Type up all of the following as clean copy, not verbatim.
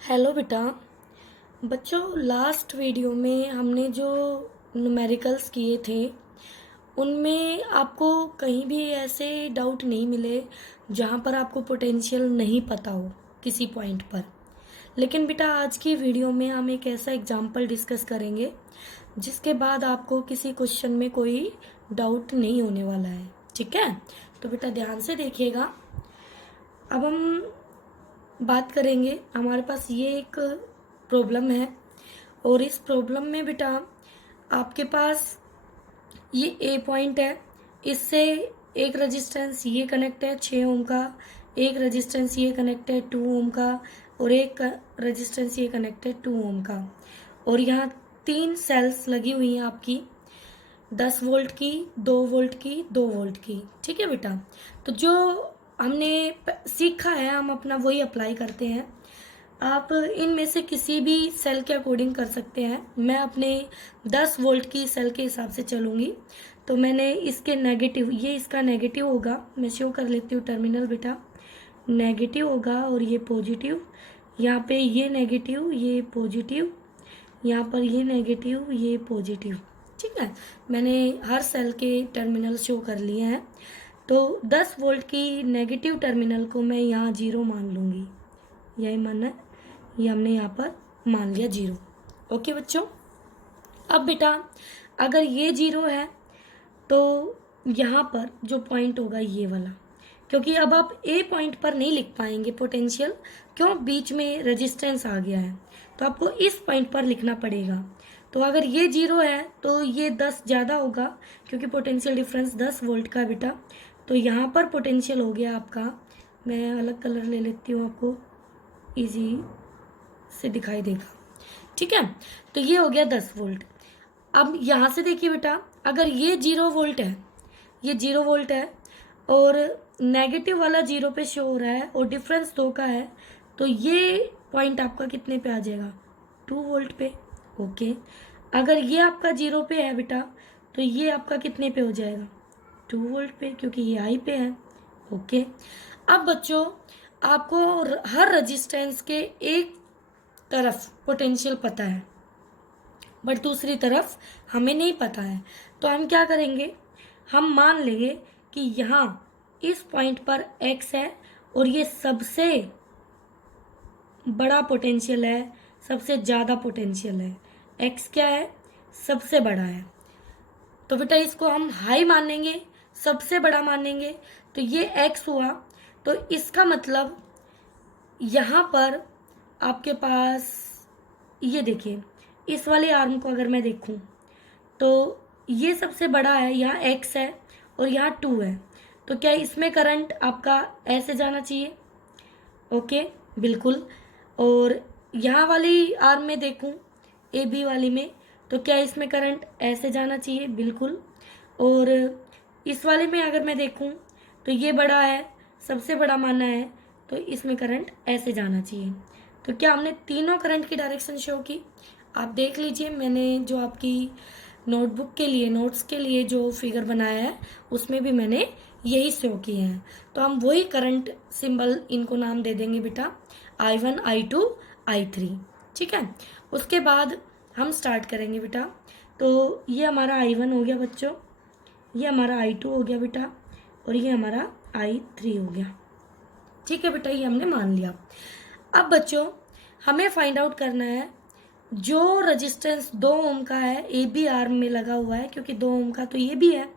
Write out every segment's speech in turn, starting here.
Hello बेटा। बच्चों, last video में हमने जो न्यूमेरिकल्स किए थे उनमें आपको कहीं भी ऐसे डाउट नहीं मिले जहाँ पर आपको पोटेंशियल नहीं पता हो किसी पॉइंट पर। लेकिन बेटा, आज की वीडियो में हम एक ऐसा एग्जाम्पल डिस्कस करेंगे जिसके बाद आपको किसी क्वेश्चन में कोई डाउट नहीं होने वाला है। ठीक है? तो बेटा ध्यान से देखिएगा। अब हम बात करेंगे, हमारे पास ये एक प्रॉब्लम है और इस प्रॉब्लम में बेटा आपके पास ये ए पॉइंट है, इससे एक रेजिस्टेंस ये कनेक्ट है 6 ओम का, एक रेजिस्टेंस ये कनेक्ट है 2 ओम का और एक रेजिस्टेंस ये कनेक्ट है 2 ओम का। और यहाँ 3 सेल्स लगी हुई हैं आपकी, 10 वोल्ट की, 2 वोल्ट की, 2 वोल्ट की। ठीक है बेटा? तो जो हमने सीखा है हम अपना वही अप्लाई करते हैं। आप इनमें से किसी भी सेल के अकॉर्डिंग कर सकते हैं। मैं अपने 10 वोल्ट की सेल के हिसाब से चलूँगी। तो मैंने इसके नेगेटिव, ये इसका नेगेटिव होगा, मैं शो कर लेती हूँ टर्मिनल बेटा। नेगेटिव होगा और ये पॉजिटिव, यहाँ पे ये नेगेटिव ये पॉजिटिव, यहाँ पर ये नेगेटिव ये पॉजिटिव। ठीक है? मैंने हर सेल के टर्मिनल शो कर लिए हैं। तो 10 वोल्ट की नेगेटिव टर्मिनल को मैं यहाँ 0 मान लूँगी। यही मानना है, ये हमने यहाँ पर मान लिया 0। ओके बच्चों? अब बेटा अगर ये 0 है तो यहाँ पर जो पॉइंट होगा ये वाला, क्योंकि अब आप ए पॉइंट पर नहीं लिख पाएंगे पोटेंशियल, क्यों? बीच में रेजिस्टेंस आ गया है, तो आपको इस पॉइंट पर लिखना पड़ेगा। तो अगर ये 0 है तो ये 10 ज़्यादा होगा, क्योंकि पोटेंशियल डिफरेंस 10 वोल्ट का बेटा। तो यहाँ पर पोटेंशियल हो गया आपका, मैं अलग कलर ले लेती हूँ, आपको इजी से दिखाई देगा। ठीक है? तो ये हो गया 10 वोल्ट। अब यहाँ से देखिए बेटा, अगर ये 0 वोल्ट है, ये 0 वोल्ट है और नेगेटिव वाला 0 पे शो हो रहा है और डिफरेंस 2 का है, तो ये पॉइंट आपका कितने पे आ जाएगा? 2 वोल्ट पे। ओके। अगर ये आपका 0 पे है बेटा, तो ये आपका कितने पे हो जाएगा? 2 वोल्ट पे, क्योंकि ये हाई पे है। ओके। अब बच्चों आपको हर रेजिस्टेंस के एक तरफ पोटेंशियल पता है बट दूसरी तरफ हमें नहीं पता है। तो हम क्या करेंगे, हम मान लेंगे कि यहाँ इस पॉइंट पर x है और ये सबसे बड़ा पोटेंशियल है, सबसे ज़्यादा पोटेंशियल है। x क्या है? सबसे बड़ा है। तो बेटा इसको हम हाई मानेंगे, सबसे बड़ा मानेंगे। तो ये x हुआ, तो इसका मतलब यहाँ पर आपके पास ये देखिए, इस वाले आर्म को अगर मैं देखूं तो ये सबसे बड़ा है, यहाँ x है और यहाँ 2 है। तो क्या इसमें करंट आपका ऐसे जाना चाहिए? ओके, बिल्कुल। और यहाँ वाली आर्म में देखूं, ए बी वाली में, तो क्या इसमें करंट ऐसे जाना चाहिए? बिल्कुल। और इस वाले में अगर मैं देखूं तो ये बड़ा है, सबसे बड़ा माना है, तो इसमें करंट ऐसे जाना चाहिए। तो क्या हमने तीनों करंट की डायरेक्शन शो की? आप देख लीजिए, मैंने जो आपकी नोटबुक के लिए, नोट्स के लिए जो फिगर बनाया है उसमें भी मैंने यही शो किए हैं। तो हम वही करंट सिंबल इनको नाम दे देंगे बेटा, I1 I2 I3। ठीक है? उसके बाद हम स्टार्ट करेंगे बेटा। तो ये हमारा I1 हो गया बच्चों, ये हमारा I2 हो गया बेटा, और ये हमारा I3 हो गया। ठीक है बेटा, ये हमने मान लिया। अब बच्चों हमें फाइंड आउट करना है जो रेजिस्टेंस 2 ओम का है, ए बी आर्म में लगा हुआ है, क्योंकि 2 ओम का तो ये भी है,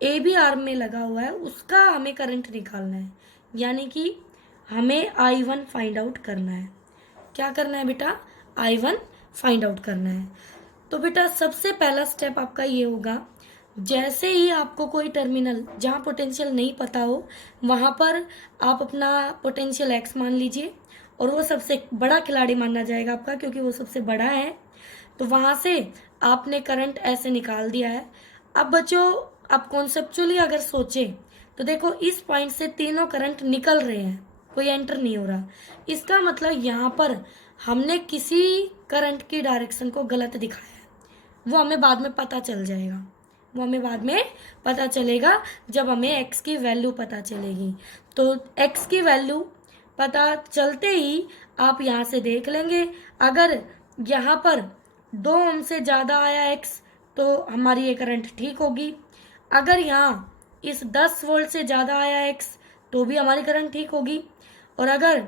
ए बी आर्म में लगा हुआ है, उसका हमें करंट निकालना है। यानी कि हमें I1 फाइंड आउट करना है। क्या करना है बेटा? I1 फाइंड आउट करना है। तो बेटा सबसे पहला स्टेप आपका ये होगा, जैसे ही आपको कोई टर्मिनल जहाँ पोटेंशियल नहीं पता हो वहाँ पर आप अपना पोटेंशियल x मान लीजिए, और वो सबसे बड़ा खिलाड़ी माना जाएगा आपका, क्योंकि वो सबसे बड़ा है। तो वहाँ से आपने करंट ऐसे निकाल दिया है। अब बच्चों आप कॉन्सेप्चुअली अगर सोचें तो देखो, इस पॉइंट से तीनों करंट निकल रहे हैं, कोई एंटर नहीं हो रहा। इसका मतलब यहाँ पर हमने किसी करंट की डायरेक्शन को गलत दिखाया है। वो हमें बाद में पता चल जाएगा, वो हमें बाद में पता चलेगा जब हमें x की वैल्यू पता चलेगी। तो x की वैल्यू पता चलते ही आप यहाँ से देख लेंगे। अगर यहाँ पर 2 ओम से ज़्यादा आया एक्स तो हमारी ये करंट ठीक होगी। अगर यहाँ इस 10 वोल्ट से ज़्यादा आया एक्स तो भी हमारी करंट ठीक होगी। और अगर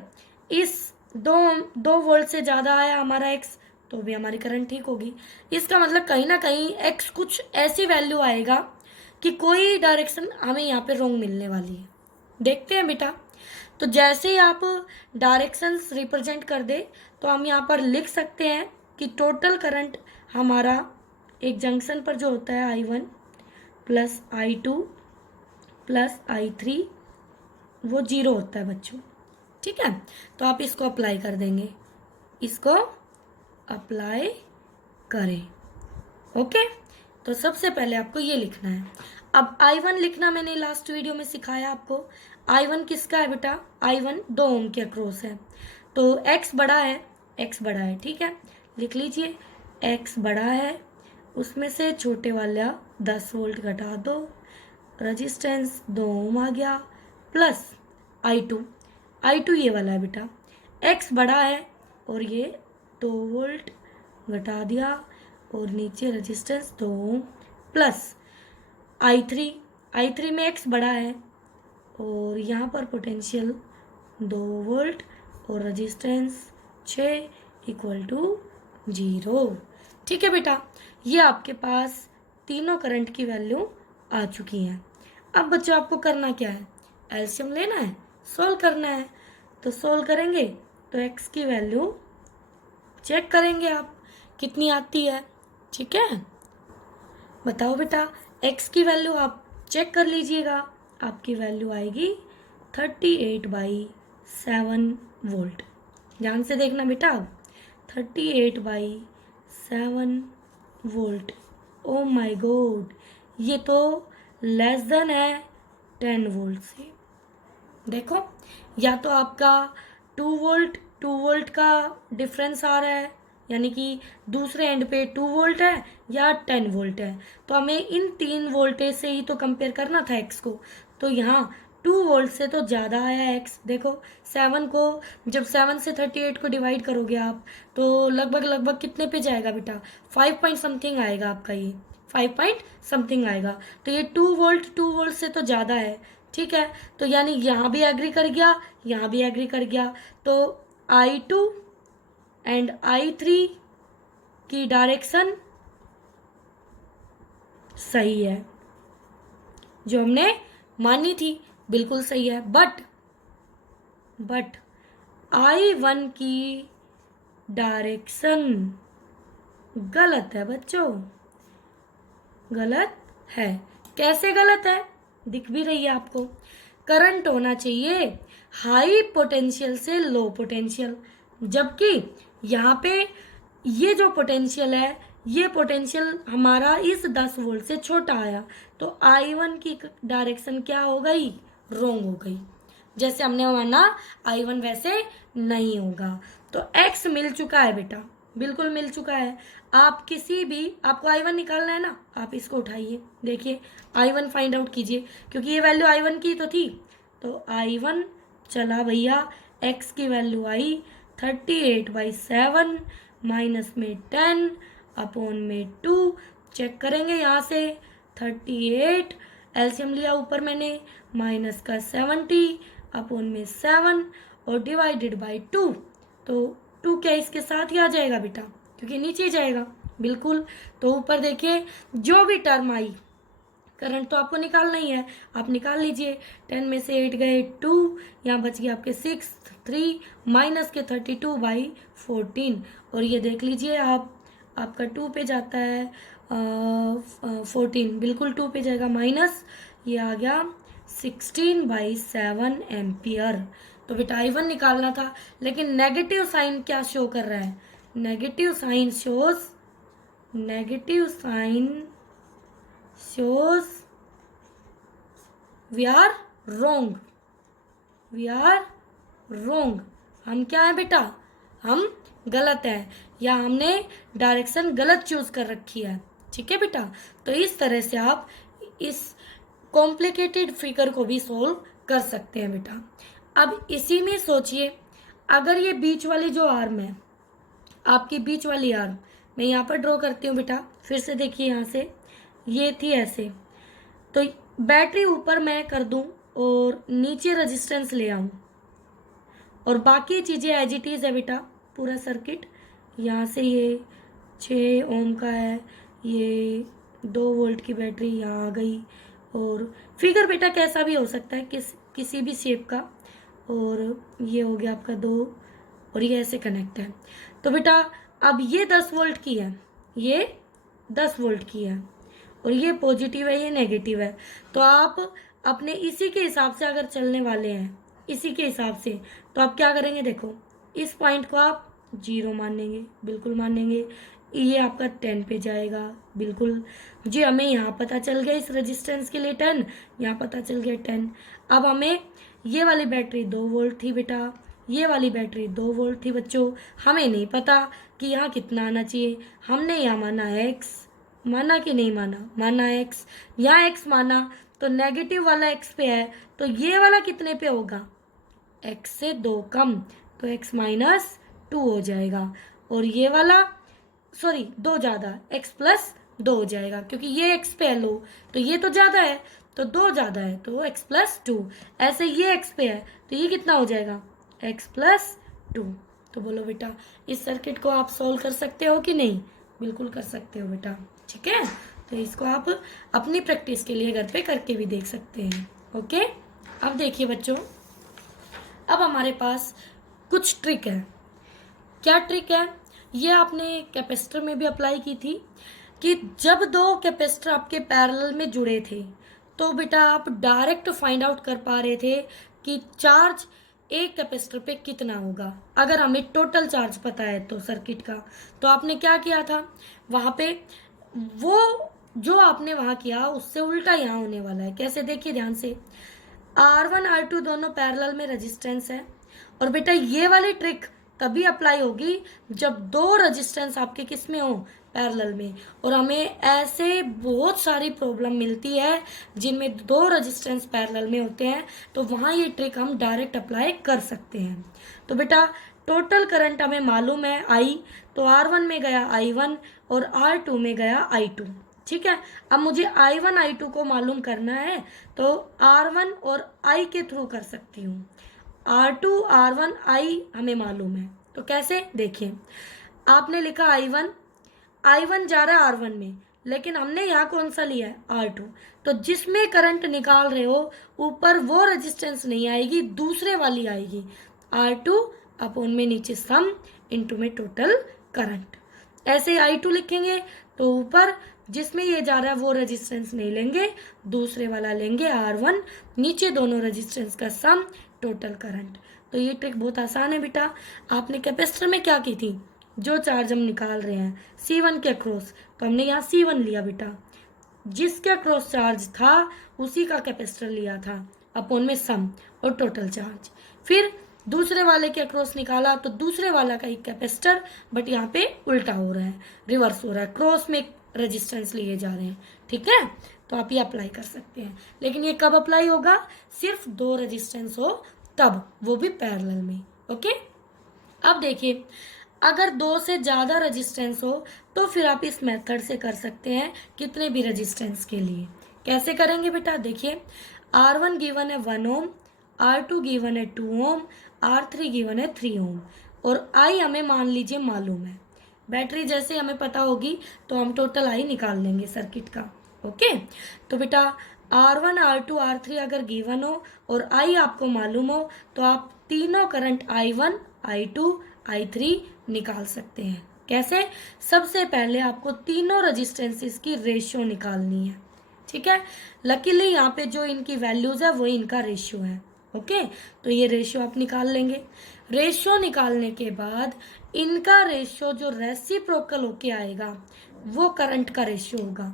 इस 2 वोल्ट से ज़्यादा आया हमारा एक्स तो भी हमारी करंट ठीक होगी। इसका मतलब कहीं ना कहीं एक्स कुछ ऐसी वैल्यू आएगा कि कोई डायरेक्शन हमें यहाँ पे रॉन्ग मिलने वाली है। देखते हैं बेटा। तो जैसे ही आप डायरेक्शंस रिप्रेजेंट कर दे तो हम यहाँ पर लिख सकते हैं कि टोटल करंट हमारा एक जंक्शन पर जो होता है I1 plus I2 plus I3 वो 0 होता है बच्चों। ठीक है, तो आप इसको अप्लाई कर देंगे, इसको अप्लाई करें। ओके, तो सबसे पहले आपको ये लिखना है। अब I1 लिखना मैंने लास्ट वीडियो में सिखाया आपको। I1 किसका है बेटा? I1 2 ओम के अक्रॉस है। तो X बड़ा है, X बड़ा है, ठीक है, लिख लीजिए X बड़ा है, उसमें से छोटे वाला 10 वोल्ट घटा दो, रजिस्टेंस 2 ओम आ गया, प्लस I2 ये वाला है बेटा, X बड़ा है और ये 2 वोल्ट घटा दिया और नीचे रजिस्टेंस 2 ओम, प्लस I3 में X बड़ा है और यहाँ पर पोटेंशियल 2 वोल्ट और रजिस्टेंस 6 इक्वल टू 0। ठीक है बेटा, ये आपके पास तीनों करंट की वैल्यू आ चुकी हैं। अब बच्चों आपको करना क्या है? एलसीएम लेना है, सोल्व करना है। तो सोल्व करेंगे तो x की वैल्यू चेक करेंगे आप कितनी आती है। ठीक है, बताओ बेटा, x की वैल्यू आप चेक कर लीजिएगा। आपकी वैल्यू आएगी 38/7 वोल्ट। ध्यान से देखना बेटा, 38/7 वोल्ट। ओ माय गॉड, ये तो लेस देन है 10 वोल्ट से। देखो, या तो आपका 2 वोल्ट का डिफरेंस आ रहा है, यानी कि दूसरे एंड पे 2 वोल्ट है या 10 वोल्ट है। तो हमें इन 3 वोल्टेज से ही तो कंपेयर करना था एक्स को। तो यहाँ 2 वोल्ट से तो ज़्यादा आया एक्स। देखो 7 को, जब 7 से 38 को डिवाइड करोगे आप तो लगभग कितने पे जाएगा बेटा? 5 पॉइंट समथिंग आएगा आपका, ये 5 पॉइंट समथिंग आएगा। तो ये 2 वोल्ट से तो ज़्यादा है। ठीक है, तो यानी यहाँ भी एग्री कर गया, यहाँ भी एग्री कर गया। तो I2 एंड I3 की डायरेक्शन सही है, जो हमने मानी थी बिल्कुल सही है। बट I1 की डायरेक्शन गलत है बच्चों, गलत है। कैसे गलत है? दिख भी रही है आपको। करंट होना चाहिए हाई पोटेंशियल से लो पोटेंशियल, जबकि यहाँ पे ये जो पोटेंशियल है, ये पोटेंशियल हमारा इस 10 वोल्ट से छोटा आया। तो I1 की डायरेक्शन क्या हो गई? रॉन्ग हो गई। जैसे हमने माना I1 वैसे नहीं होगा। तो X मिल चुका है बेटा, बिल्कुल मिल चुका है। आप किसी भी, आपको I1 निकालना है ना, आप इसको उठाइए, देखिए I1 फाइंड आउट कीजिए, क्योंकि ये वैल्यू I1 की तो थी। तो I1 चला भैया, X की वैल्यू आई 38/7 माइनस में 10 अपॉन में 2। चेक करेंगे यहाँ से, 38 एलसीएम लिया ऊपर मैंने, माइनस का 70 अपॉन में 7 और डिवाइडेड बाय 2। तो 2 क्या इसके साथ ही आ जाएगा बेटा, क्योंकि नीचे जाएगा बिल्कुल। तो ऊपर देखिए जो भी टर्म आई, करंट तो आपको निकालना ही है, आप निकाल लीजिए। 10 में से 8 गए 2, यहाँ बच गया आपके 6, 3 माइनस के 32/14। और ये देख लीजिए आप, आपका 2 पे जाता है 14, बिल्कुल 2 पे जाएगा, माइनस ये आ गया 16/7 एम्पियर। तो बेटा I1 निकालना था, लेकिन नेगेटिव साइन क्या शो कर रहा है? Negative sign shows we are wrong। हम क्या है बेटा? हम गलत हैं, या हमने डायरेक्शन गलत चूज कर रखी है। ठीक है बेटा, तो इस तरह से आप इस कॉम्प्लिकेटेड फिगर को भी सोल्व कर सकते हैं बेटा। अब इसी में सोचिए, अगर ये बीच वाली जो आर्म है, आपकी बीच वाली आर्म, मैं यहाँ पर ड्रॉ करती हूँ बेटा, फिर से देखिए यहाँ से, ये थी ऐसे, तो बैटरी ऊपर मैं कर दूं और नीचे रेजिस्टेंस ले आऊं, और बाकी चीज़ें एज इट इज़ है बेटा, पूरा सर्किट। यहाँ से ये 6 ओम का है, ये 2 वोल्ट की बैटरी यहाँ आ गई, और फिगर बेटा कैसा भी हो सकता है, किसी भी शेप का, और ये हो गया आपका 2, और ये ऐसे कनेक्ट है। तो बेटा अब ये 10 वोल्ट की है, ये 10 वोल्ट की है, और ये पॉजिटिव है, ये नेगेटिव है। तो आप अपने इसी के हिसाब से अगर चलने वाले हैं, इसी के हिसाब से, तो आप क्या करेंगे, देखो इस पॉइंट को आप 0 मानेंगे, बिल्कुल मानेंगे, ये आपका 10 पे जाएगा, बिल्कुल जी। हमें यहाँ पता चल गया इस रेजिस्टेंस के लिए 10, यहाँ पता चल गया 10। अब हमें ये वाली बैटरी 2 वोल्ट थी बेटा, ये वाली बैटरी 2 वोल्ट थी बच्चों, हमें नहीं पता कि यहाँ कितना आना चाहिए, हमने यहाँ माना x, माना कि नहीं माना, माना x, यहाँ x माना, तो नेगेटिव वाला x पे है, तो ये वाला कितने पे होगा, x से 2 कम, तो x माइनस 2 हो जाएगा, और ये वाला सॉरी 2 ज़्यादा, x प्लस 2 हो जाएगा, क्योंकि ये x पे है लो, तो ये तो ज़्यादा है, तो 2 ज़्यादा है, तो x प्लस 2, ऐसे ये x पे है, तो ये कितना हो जाएगा, x प्लस 2। तो बोलो बेटा, इस सर्किट को आप सॉल्व कर सकते हो कि नहीं, बिल्कुल कर सकते हो बेटा, ठीक है। तो इसको आप अपनी प्रैक्टिस के लिए घर पे करके भी देख सकते हैं, ओके। अब देखिए बच्चों, अब हमारे पास कुछ ट्रिक है। क्या ट्रिक है, ये आपने कैपेसिटर में भी अप्लाई की थी, कि जब 2 कैपेसिटर आपके पैरेलल में जुड़े थे, तो बेटा आप डायरेक्ट फाइंड आउट कर पा रहे थे कि चार्ज एक कैपेसिटर पे कितना होगा, अगर हमें टोटल चार्ज पता है तो सर्किट का। तो आपने क्या किया था वहाँ पे, वो जो आपने वहाँ किया उससे उल्टा यहाँ होने वाला है। कैसे, देखिए ध्यान से, R1 R2 दोनों पैरेलल में रेजिस्टेंस है, और बेटा ये वाली ट्रिक तभी अप्लाई होगी जब 2 रेजिस्टेंस आपके किस में हो, पैरेलल में। और हमें ऐसे बहुत सारी प्रॉब्लम मिलती है जिनमें 2 रेजिस्टेंस पैरेलल में होते हैं, तो वहाँ ये ट्रिक हम डायरेक्ट अप्लाई कर सकते हैं। तो बेटा टोटल करंट हमें मालूम है I, तो R1 में गया I1 और R2 में गया I2, ठीक है। अब मुझे I1 I2 को मालूम करना है, तो R1 और I के थ्रू कर सकती हूँ। R2 R1 I हमें मालूम है, तो कैसे, देखिए आपने लिखा I1 जा रहा है R1 में, लेकिन हमने यहाँ कौन सा लिया है, R2, तो जिसमें करंट निकाल रहे हो ऊपर वो रेजिस्टेंस नहीं आएगी, दूसरे वाली आएगी, R2 अपॉन में नीचे सम इनटू में टोटल करंट। ऐसे I2 लिखेंगे तो ऊपर जिसमें ये जा रहा है वो रेजिस्टेंस नहीं लेंगे, दूसरे वाला लेंगे R1, नीचे दोनों रेजिस्टेंस का सम टोटल करंट। तो ये ट्रिक बहुत आसान है बेटा। आपने कैपेसिटर में क्या की थी, जो चार्ज हम निकाल रहे हैं C1 के अक्रॉस, तो हमने यहाँ C1 लिया बेटा, जिसके अक्रॉस चार्ज था उसी का कैपेसिटर लिया था, अपॉन में सम और टोटल चार्ज। फिर दूसरे वाले के अक्रॉस निकाला तो दूसरे वाला का एक कैपेसिटर, बट यहाँ पे उल्टा हो रहा है, रिवर्स हो रहा है, क्रॉस में रेजिस्टेंस लिए जा रहे हैं, ठीक है। तो आप ये अप्लाई कर सकते हैं, लेकिन ये कब अप्लाई होगा, सिर्फ 2 रेजिस्टेंस हो तब, वो भी पैरेलल में, ओके। अब देखिए, अगर 2 से ज़्यादा रेजिस्टेंस हो तो फिर आप इस मेथड से कर सकते हैं, कितने भी रेजिस्टेंस के लिए। कैसे करेंगे बेटा, देखिए R1 गिवन है 1 ओम, R2 गिवन है 2 ओम, R3 गिवन है 3 ओम, और I हमें मान लीजिए मालूम है। बैटरी जैसे हमें पता होगी तो हम टोटल I निकाल लेंगे सर्किट का, ओके। तो बेटा R1 R2 R3 अगर गिवन हो और I आपको मालूम हो, तो आप तीनों करंट I1 I2 I3 निकाल सकते हैं। कैसे, सबसे पहले आपको तीनों रेजिस्टेंसेस की रेशियो निकालनी है, ठीक है। लकीली यहाँ पे जो इनकी वैल्यूज है वो इनका रेशियो है, ओके। तो ये रेशियो आप निकाल लेंगे। रेशियो निकालने के बाद इनका रेशियो जो रेसिप्रोकल होके आएगा वो करंट का रेशियो होगा।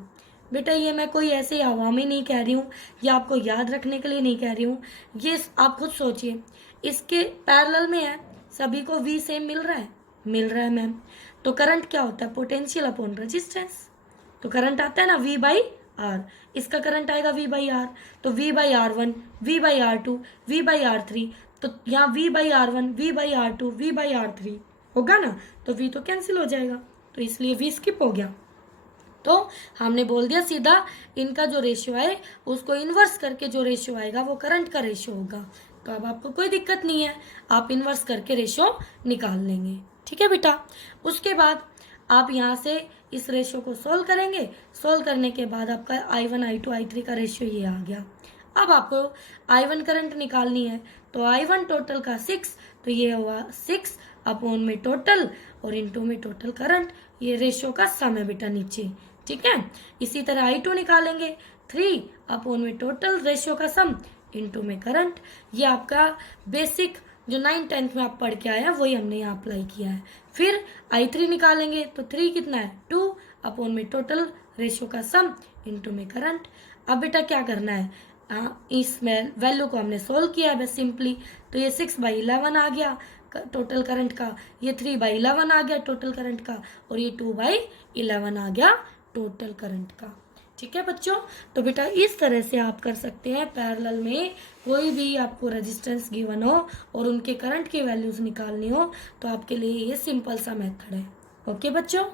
बेटा ये मैं कोई ऐसे हवा में नहीं कह रही हूँ, या आपको याद रखने के लिए नहीं कह रही हूँ, ये आप खुद सोचिए, इसके पैरेलल में है, सभी को V सेम मिल रहा है मैम। तो करंट क्या होता है, पोटेंशियल अपॉन रेजिस्टेंस, तो करंट आता है ना V बाई R, इसका करंट आएगा V बाई R, तो V by R1 V by R2 V by R3, तो यहाँ V/R1, V/R2, V/R3 होगा ना, तो V तो कैंसिल हो जाएगा, तो इसलिए V स्किप हो गया। तो हमने बोल दिया सीधा इनका जो रेशियो है उसको इन्वर्स करके जो रेशियो आएगा वो करंट का रेशियो होगा। तो अब आपको कोई दिक्कत नहीं है, आप इन्वर्स करके रेशियो निकाल लेंगे। ठीक है बेटा। उसके बाद आप यहाँ से इस रेशियो को सोल्व करेंगे। सोल्व करने के बाद आपका I1, I2, I3 का रेशियो ये आ गया। अब आपको I1 करंट निकालनी है, तो I1 टोटल का 6, तो ये हुआ 6 अपॉन में टोटल और इनटू में टोटल करंट, ये रेशियो का सम है बेटा नीचे। ठीक है। इसी तरह I2 निकालेंगे, 3 अपॉन में टोटल रेशियो का सम इनटू में करंट। ये आपका बेसिक जो 9th 10th में आप पढ़ के आए हैं वही हमने यहाँ अप्लाई किया है। फिर I3 निकालेंगे, तो 3 कितना है 2 अपॉन में टोटल रेशियो का सम इनटू में करंट। अब बेटा क्या करना है, इसमें वैल्यू को हमने सोल्व किया है बस सिंपली, तो ये 6/11 आ गया टोटल करंट का, ये 3/11 आ गया टोटल करंट का, और ये 2/11 आ गया टोटल करंट का। ठीक है बच्चों। तो बेटा इस तरह से आप कर सकते हैं पैरेलल में कोई भी आपको रेजिस्टेंस गिवन हो और उनके करंट की वैल्यूज निकालनी हो, तो आपके लिए ये सिंपल सा मेथड है। ओके बच्चों।